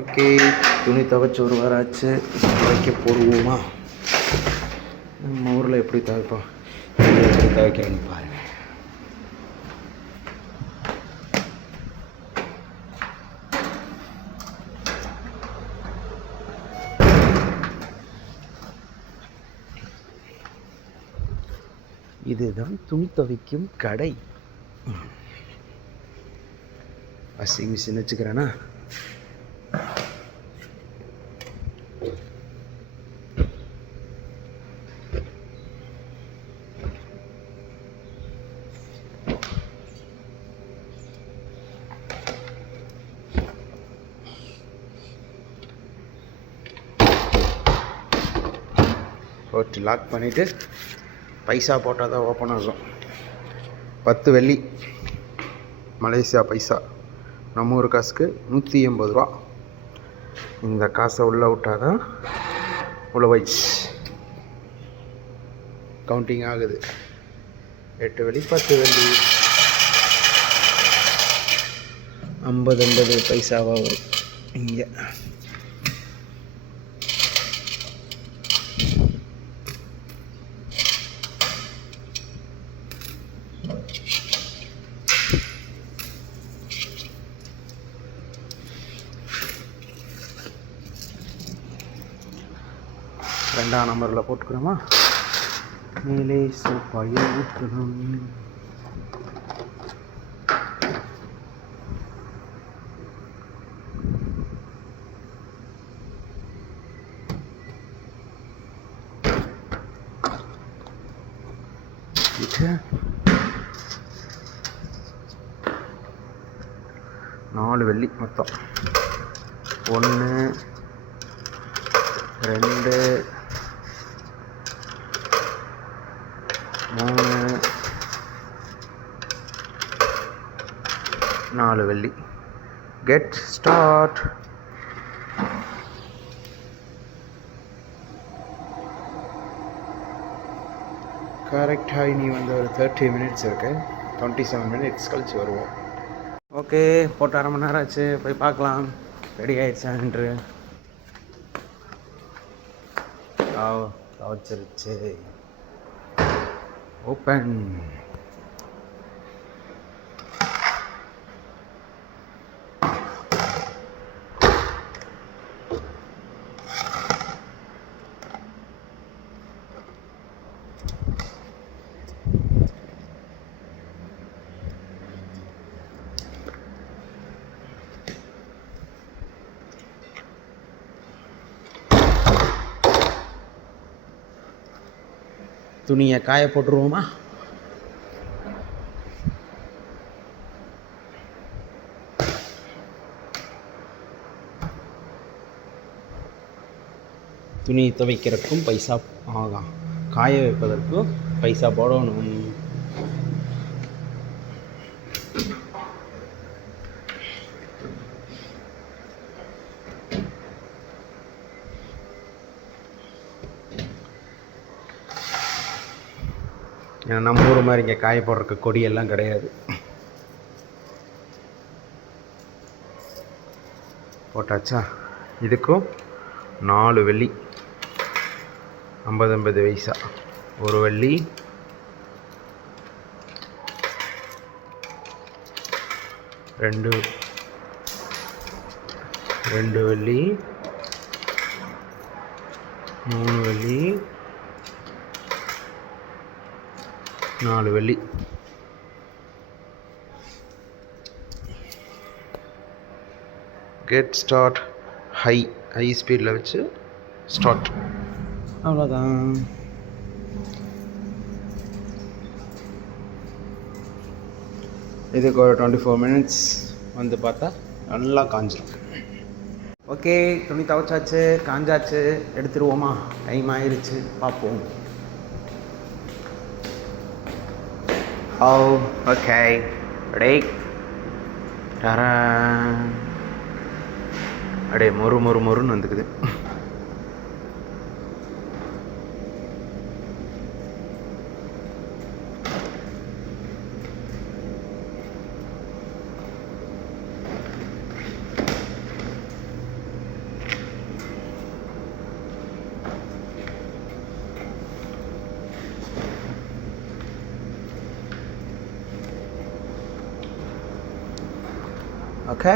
Okay, துணி துவைச்சி ஒரு வாரம் ஆச்சு. துவைக்க போடுவோமா? நம்ம ஊரில் எப்படி துவைப்போம், எப்படி துவைக்கிறேன்னு பாருங்க. இதுதான் துணி துவைக்கும் கடை. வாஷிங் மிஷின் வச்சுக்கிறேன்னா போட்டு லாக் பண்ணிவிட்டு பைசா போட்டால் தான் ஓப்பன் ஆகும். 10 வெள்ளி மலேசியா பைசா, நம்ம ஊர் காசுக்கு 180 ரூபா. இந்த காசை உள்ளே விட்டால் தான் உள்ள வைஸ் கவுண்டிங் ஆகுது. 8 வெள்ளி 10 வெள்ளி 50 பைசாவாக வரும் இங்கே. ரெண்டாம் நம்பரில் போட்டுக்கிறோமா? மேலே சோப்பாயை ஊற்றணும். நாலு வெள்ளி மொத்தம். 1 2 3 4 வெள்ளி. Get start. கரெக்டாக இனி வந்து ஒரு 30 மினிட்ஸ் இருக்கு. 27 மினிட்ஸ் கழிச்சு வருவோம். ஓகே, போட்டு 1/2 மணி நேரம் ஆச்சு. போய் பார்க்கலாம் ரெடி ஆயிடுச்சான்று. துவைச்சிருச்சு. ஓப்பன். துணியை காய போட்டுருவோமா? துணி துவைக்கிறதுக்கும் பைசா ஆகும், காய வைப்பதற்கும் பைசா போடணும். ஏன்னா நம்ம ஊர் மாதிரி இங்கே காய போடுறதுக்கு கொடியெல்லாம் கிடையாது. போட்டாச்சா? இதுக்கும் 4 வெள்ளி 50 பைசா. 1 வெள்ளி 2 வெள்ளி 3 வெள்ளி 4 வெள்ளி. Get start. ஹை ஸ்பீடில் வச்சு ஸ்டார்ட். அவ்வளோதான். இதுக்கு ஒரு 24 மினிட்ஸ் வந்து பார்த்தா நல்லா காஞ்சிடும். ஓகே, துணி துவைச்சாச்சு, காஞ்சாச்சு. எடுத்துருவோமா? டைம் ஆயிடுச்சு, பார்ப்போம். Okay, ready. அப்படியே மொறுன்னு வந்துக்குது. ஓகே.